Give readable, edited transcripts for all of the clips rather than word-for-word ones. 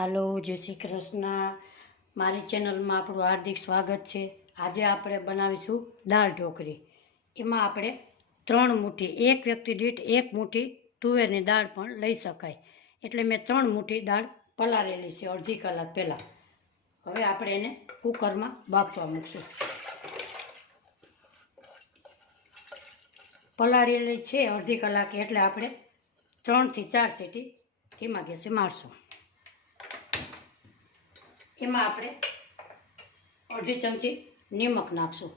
હાલો, જય શ્રી કૃષ્ણ. મારી ચેનલમાં આપણું હાર્દિક સ્વાગત છે. આજે આપણે બનાવીશું દાળ ઢોકળી. એમાં આપણે 3 મુઠ્ઠી, એક વ્યક્તિ દીઠ 1 મુઠ્ઠી તુવેરની દાળ પણ લઈ શકાય. એટલે મેં 3 મુઠ્ઠી દાળ પલાળેલી છે અડધી કલાક પહેલાં. હવે આપણે એને કુકરમાં બાફવા મૂકશું. પલાળેલી છે અડધી કલાક, એટલે આપણે 3 થી 4 સીટી ધીમા ગેસે મારશું. એમાં આપણે અડધી ચમચી નિમક નાખશું,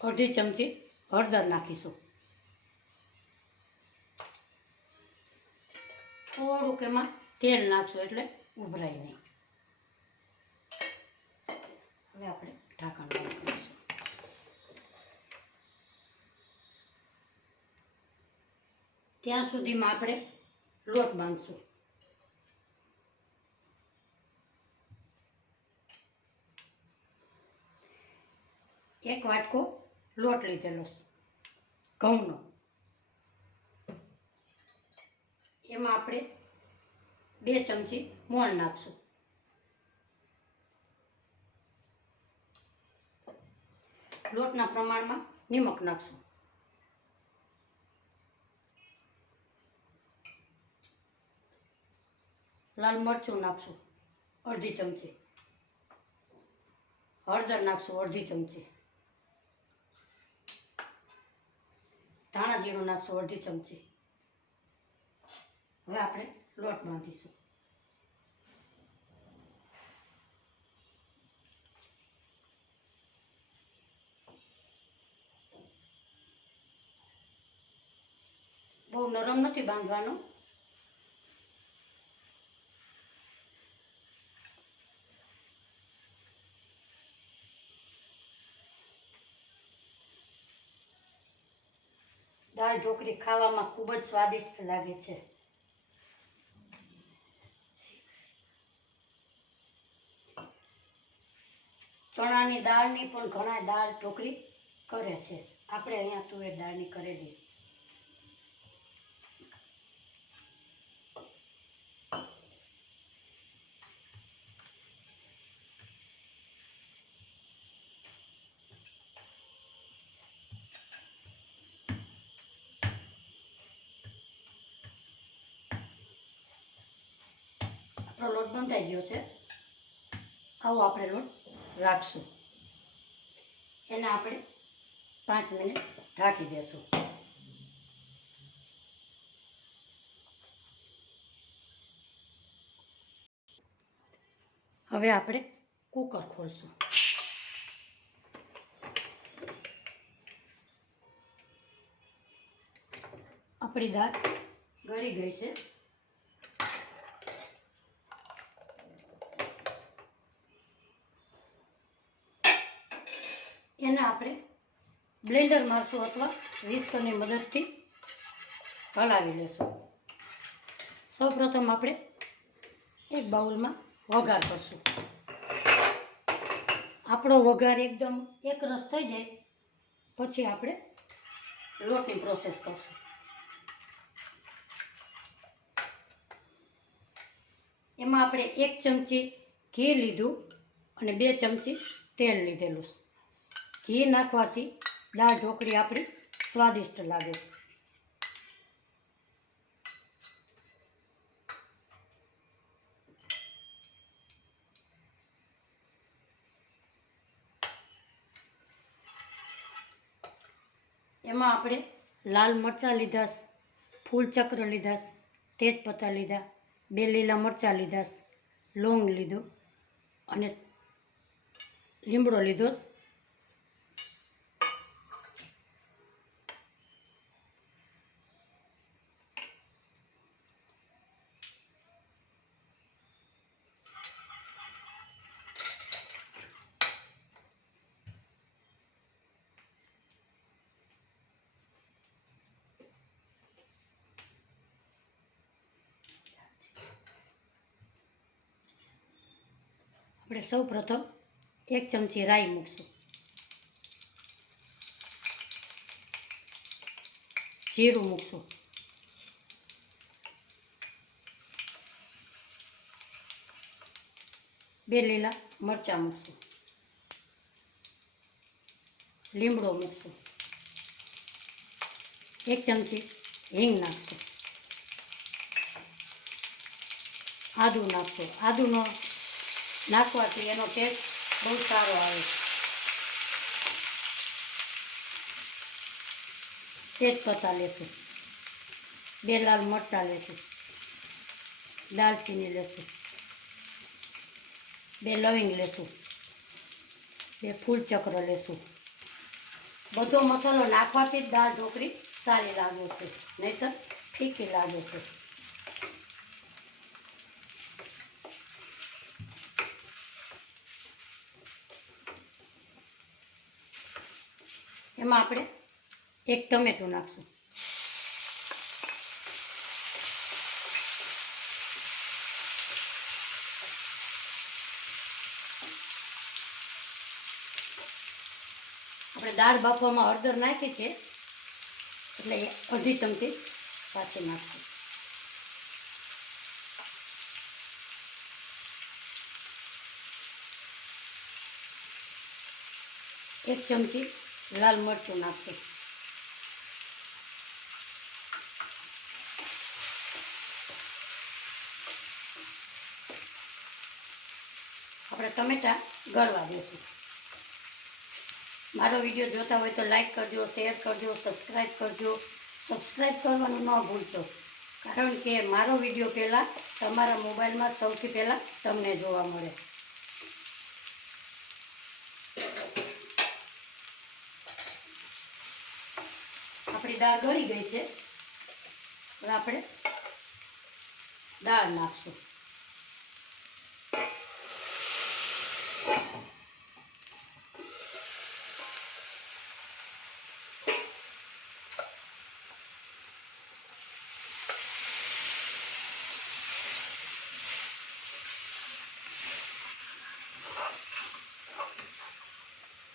અડધી ચમચી હળદર નાખીશું, થોડુંક એમાં તેલ નાખશું એટલે ઉભરાય નહીં. હવે આપણે ઢાંકણ બંધ કરીશું. ત્યાં સુધીમાં આપણે લોટ બાંધશું. એક વાટકો લોટ લીધેલો ઘઉંનો. એમાં આપણે 2 ચમચી મોણ નાખશું. લોટના પ્રમાણમાં નિમક નાખશું. લાલ મરચું નાખશું અડધી ચમચી, હળદર નાખશું અડધી ચમચી, ધાણા જીરું નાખશું અડધી ચમચી. હવે આપણે લોટ બાંધીશું. બહુ નરમ નથી બાંધવાનો. દાળ ઢોકળી ખાવામાં ખૂબ જ સ્વાદિષ્ટ લાગે છે. ચણાની દાળની પણ ઘણા દાળ ઢોકળી કરે છે. આપણે અહીંયા તુવેર દાળની કરેલી છે. આપણો લોટ બંધાઈ ગયો છે. આવો આપણે લોટ રાખશું. એને આપણે 5 મિનિટ ઢાંકી દેશું. હવે આપણે કુકર ખોલશું. આપણી દાળ ગળી ગઈ છે. એને આપણે બ્લેન્ડર મારશું અથવા વિસ્કરની મદદથી હલાવી લેશું. સૌપ્રથમ આપણે એક બાઉલમાં વઘાર કરશું. આપણો વઘાર એકદમ એકરસ થઈ જાય પછી આપણે લોટની પ્રોસેસ કરશું. એમાં આપણે 1 ચમચી ઘી લીધું અને 2 ચમચી તેલ લીધેલું. ઘી નાખવાથી દાળ ઢોકળી આપણી સ્વાદિષ્ટ લાગે છે. એમાં આપણે લાલ મરચાં લીધા, ફૂલચક્ર લીધા, તેજપત્તા લીધા, 2 લીલા મરચાં લીધા, લોંગ લીધો અને લીમડો લીધો. આપણે સૌ પ્રથમ 1 ચમચી રાઈ મૂકશું, જીરું મૂકશું, 2 લીલા મરચાં મૂકશું, લીમડો મૂકશું, 1 ચમચી હિંગ નાખશું, આદું નાખશું. આદુનો નાખવાથી એનો ટેસ્ટ બહુ સારો આવે. તેજપત્તા લેશું, 2 લાલ મરચાં લેશું, દાલચીની લેશું, 2 લવિંગ લેશું, 2 ફૂલચક્ર લેશું. બધો મસાલો નાખવાથી જ દાળ ઢોકળી સારી લાગે છે, નહીંતર ફીકી લાગે છે. એમાં આપણે 1 ટમેટું નાખશું. આપણે દાળ બાફવામાં હળદર નાખી છે એટલે અડધી ચમચી પાછી નાખશું. એક ચમચી લાલ મરચું નાખશું. આપણે ટમેટા ગળવા દઈશું. મારો વિડીયો જોતા હોય તો લાઈક કરજો, શેર કરજો, સબસ્ક્રાઈબ કરજો. સબસ્ક્રાઈબ કરવાનું ન ભૂલશો, કારણ કે મારો વિડીયો પહેલાં તમારા મોબાઈલમાં સૌથી પહેલાં તમને જોવા મળે. આપણી દાળ ગળી ગઈ છે, હવે આપણે દાળ નાખશું.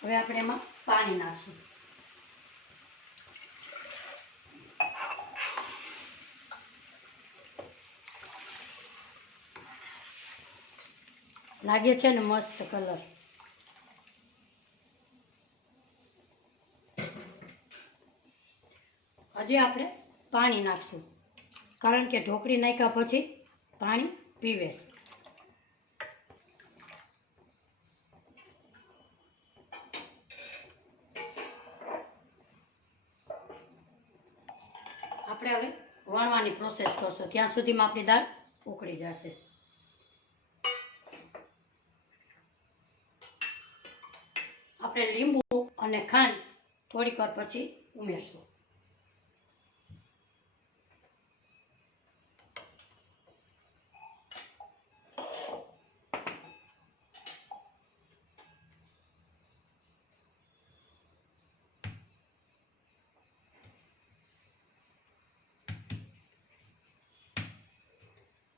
હવે આપણે એમાં પાણી નાખશું. લાગે છે ને મસ્ત કલર. હજી આપણે પાણી નાખશું, કારણ કે ઢોકળી નાખ્યા પછી પાણી પીવે. આપણે હવે વણવાની પ્રોસેસ કરશું, ત્યાં સુધીમાં આપણી દાળ ઉકળી જશે. આપણે લીંબુ અને ખાંડ થોડીક વાર પછી ઉમેરશું.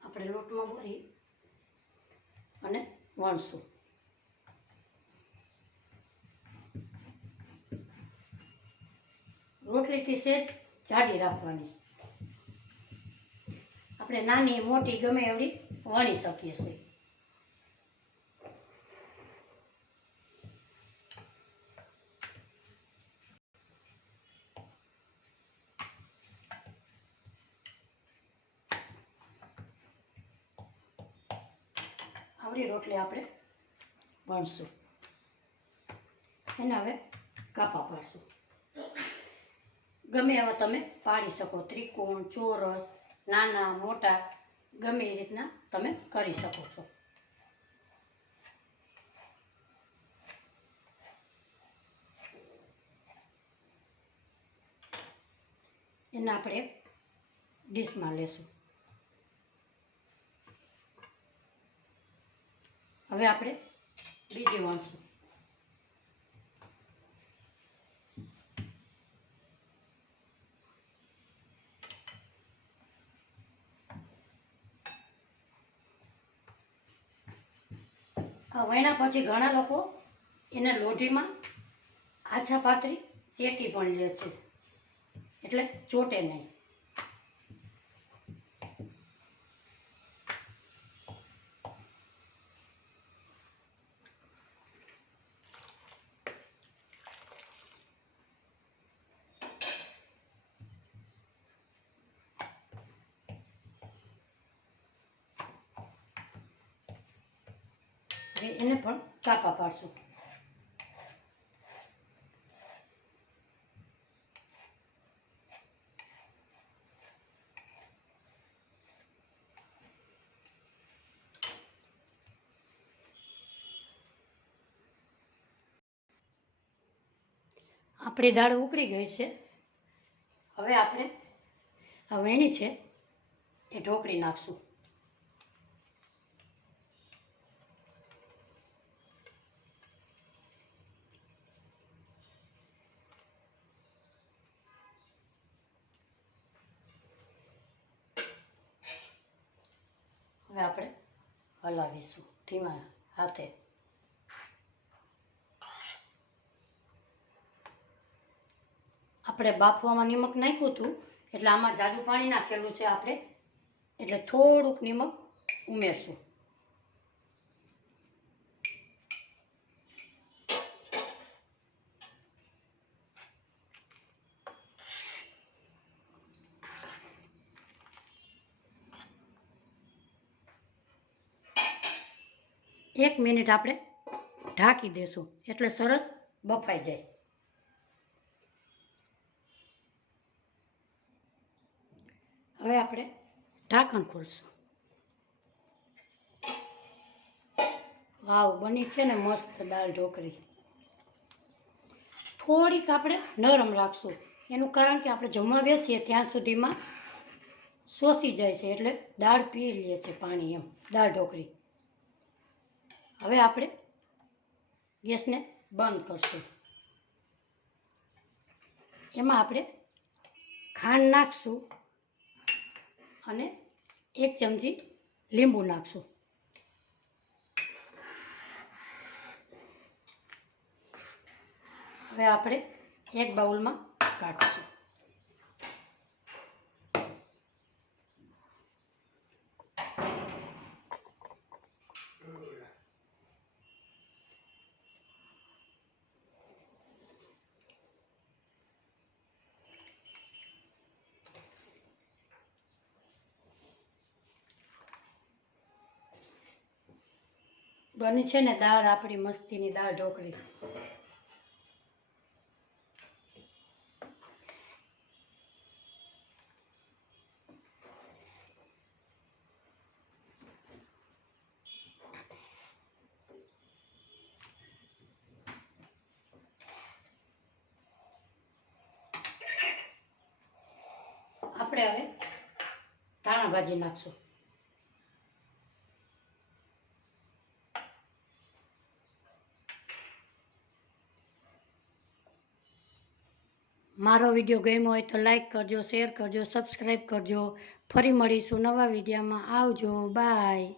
આપણે લોટમાં ભરી અને વણશું. રોટલીથી સેજ જાડી રાખવાની. આપણે નાની મોટી ગમે એવડી વણી શકીએ છીએ. આવડી રોટલી આપણે વણશું. એને હવે કાપા પાડશું. ગમે એવા તમે પાડી શકો, ત્રિકોણ, ચોરસ, નાના મોટા, ગમે એ રીતના તમે કરી શકો છો. એને આપણે ડીશમાં લેશું. હવે આપણે બીજી વણશું. આ વણ્યા પછી ઘણા લોકો એને લોઢીમાં આછા પાતળી શેકી પણ લે છે, એટલે ચોટે નહીં. એને પણ કાપા પાડશું. આપણી દાળ ઉકળી ગઈ છે. હવે આપણે આ વેણી છે એ ઢોકળી નાખશું. હવે આપણે હલાવીશું ધીમા હાથે. આપણે બાફવામાં નિમક નાખ્યું હતું એટલે આમાં જાજુ પાણી નાખેલું છે આપણે, એટલે થોડુંક નિમક ઉમેરશું. એક મિનિટ આપણે ઢાંકી દેશું એટલે સરસ બફાઈ જાય. હવે આપણે ઢાંકણ ખોલશું. વાવ, બની છે ને મસ્ત દાળ ઢોકળી. થોડીક આપણે નરમ રાખશું, એનું કારણ કે આપણે જમવા બેસીએ ત્યાં સુધીમાં શોષી જાય છે, એટલે દાળ પી લે છે પાણી, એમ દાળ ઢોકળી. હવે આપણે ગેસને બંધ કરશું. એમાં આપણે ખાંડ નાખશું અને 1 ચમચી લીંબુ નાખશું. હવે આપણે એક બાઉલમાં કાઢીશું. બની છે ને દાળ આપણી મસ્તીની દાળ ઢોકળી. આપણે હવે ધાણા ભાજી નાખશું. મારો વિડીયો ગમ્યો હોય તો લાઈક કરજો, શેર કરજો, સબસ્ક્રાઈબ કરજો. ફરી મળીશું નવા વિડીયોમાં. આવજો, બાય.